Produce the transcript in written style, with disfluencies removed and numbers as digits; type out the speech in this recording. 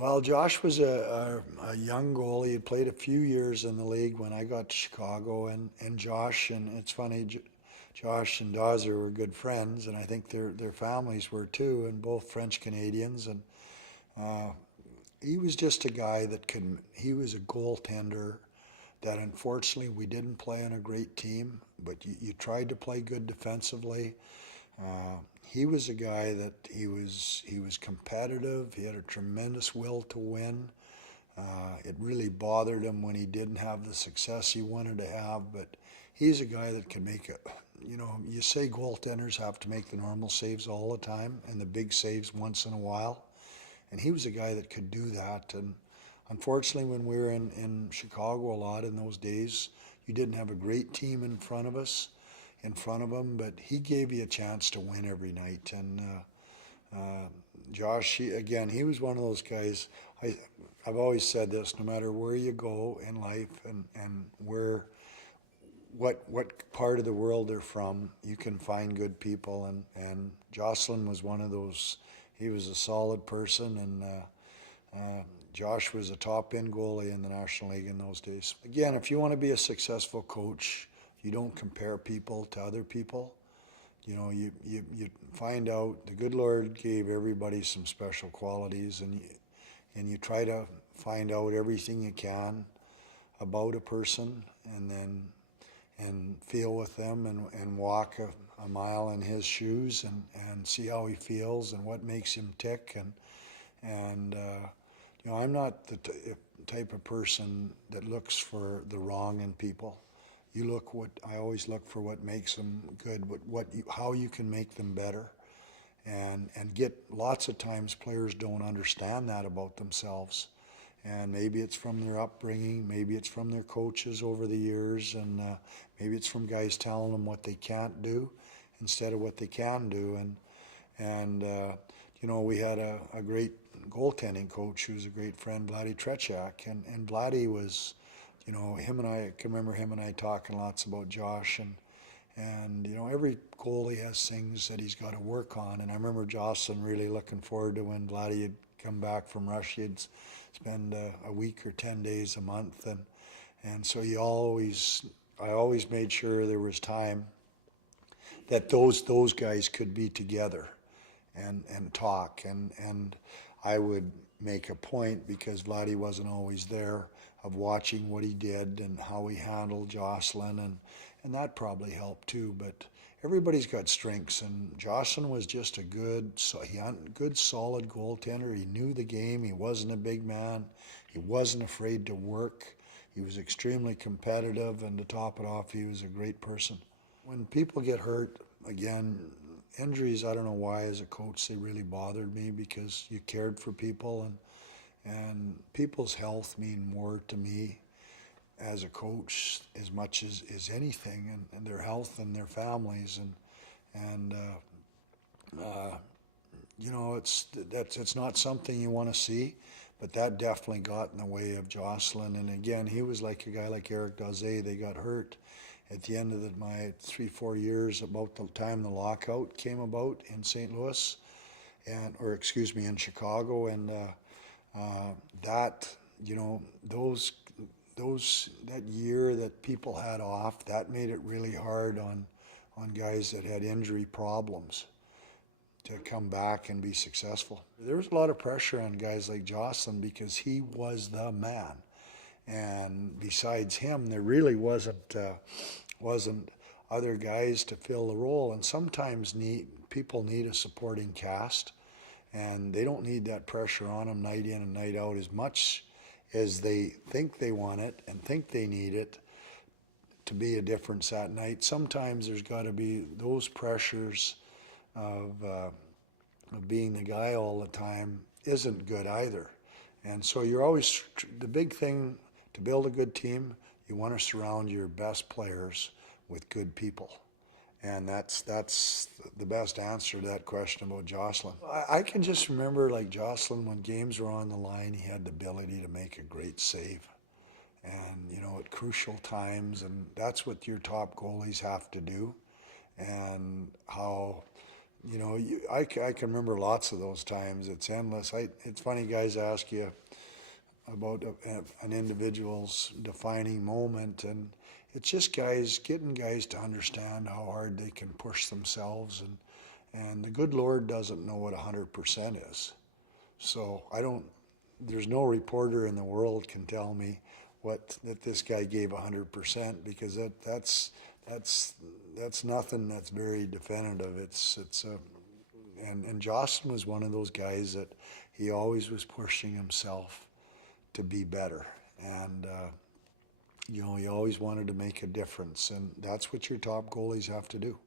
Well, Josh was a young goalie. He played a few years in the league when I got to Chicago, and Josh, and it's funny, Josh and Dawser were good friends, and I think their families were too, and both French Canadians. And uh, he was just a guy that he was a goaltender that unfortunately we didn't play on a great team, but you tried to play good defensively. He was a guy that he was competitive. He had a tremendous will to win. It really bothered him when he didn't have the success he wanted to have, but he's a guy that can make it. You say goaltenders have to make the normal saves all the time and the big saves once in a while, and he was a guy that could do that. And unfortunately, when we were in Chicago a lot in those days, you didn't have a great team in front of us, in front of him, but he gave you a chance to win every night. And Josh, he was one of those guys. I've always said this: no matter where you go in life and what part of the world they're from, you can find good people. And Jocelyn was one of those. He was a solid person, and Josh was a top end goalie in the National League in those days. Again, if you want to be a successful coach, you don't compare people to other people. You find out the good Lord gave everybody some special qualities, and you try to find out everything you can about a person, and feel with them, and walk a mile in his shoes, and see how he feels and what makes him tick. And I'm not the type of person that looks for the wrong in people. I always look for what makes them good, how you can make them better, and get lots of times players don't understand that about themselves, and maybe it's from their upbringing, maybe it's from their coaches over the years, and maybe it's from guys telling them what they can't do instead of what they can do. And we had a great goaltending coach who was a great friend, Vladdy Trechak, and Vladdy was, him and I can remember him and I talking lots about Josh, and every goalie has things that he's got to work on. And I remember Jocelyn really looking forward to when Vladdy had come back from Russia. He'd spend a week or 10 days a month, and so I always made sure there was time that those guys could be together and talk, and I would make a point, because Vladdy wasn't always there, of watching what he did and how he handled Jocelyn, and that probably helped too. But everybody's got strengths, and Jocelyn was just a good solid goaltender. He knew the game. He wasn't a big man. He wasn't afraid to work. He was extremely competitive, and to top it off, he was a great person. When people get hurt, again, injuries, I don't know why as a coach they really bothered me, because you cared for people, and people's health mean more to me as a coach as much as anything, and their health and their families, and it's not something you want to see, but that definitely got in the way of Jocelyn. And again, he was like a guy like Eric Daze. They got hurt at the end of my 3-4 years, about the time the lockout came about in St. Louis, in Chicago, and that that year that people had off, that made it really hard on guys that had injury problems to come back and be successful. There was a lot of pressure on guys like Jocelyn, because he was the man. And besides him, there really wasn't other guys to fill the role. And sometimes people need a supporting cast, and they don't need that pressure on them night in and night out as much as they think they want it and think they need it to be a difference that night. Sometimes there's got to be those pressures of being the guy all the time isn't good either. And so you're always, the big thing to build a good team, you want to surround your best players with good people. And that's the best answer to that question about Jocelyn. I can just remember, like, Jocelyn, when games were on the line, he had the ability to make a great save. And, at crucial times, and that's what your top goalies have to do. And how you know, I can remember lots of those times. It's endless. It's funny, guys ask you about an individual's defining moment, and it's just getting guys to understand how hard they can push themselves, and the good Lord doesn't know what 100% is. So I don't. There's no reporter in the world can tell me what that this guy gave 100%, because that's nothing that's very definitive. It's a and Jocelyn was one of those guys that he always was pushing himself to be better, and you know, he always wanted to make a difference, and that's what your top goalies have to do.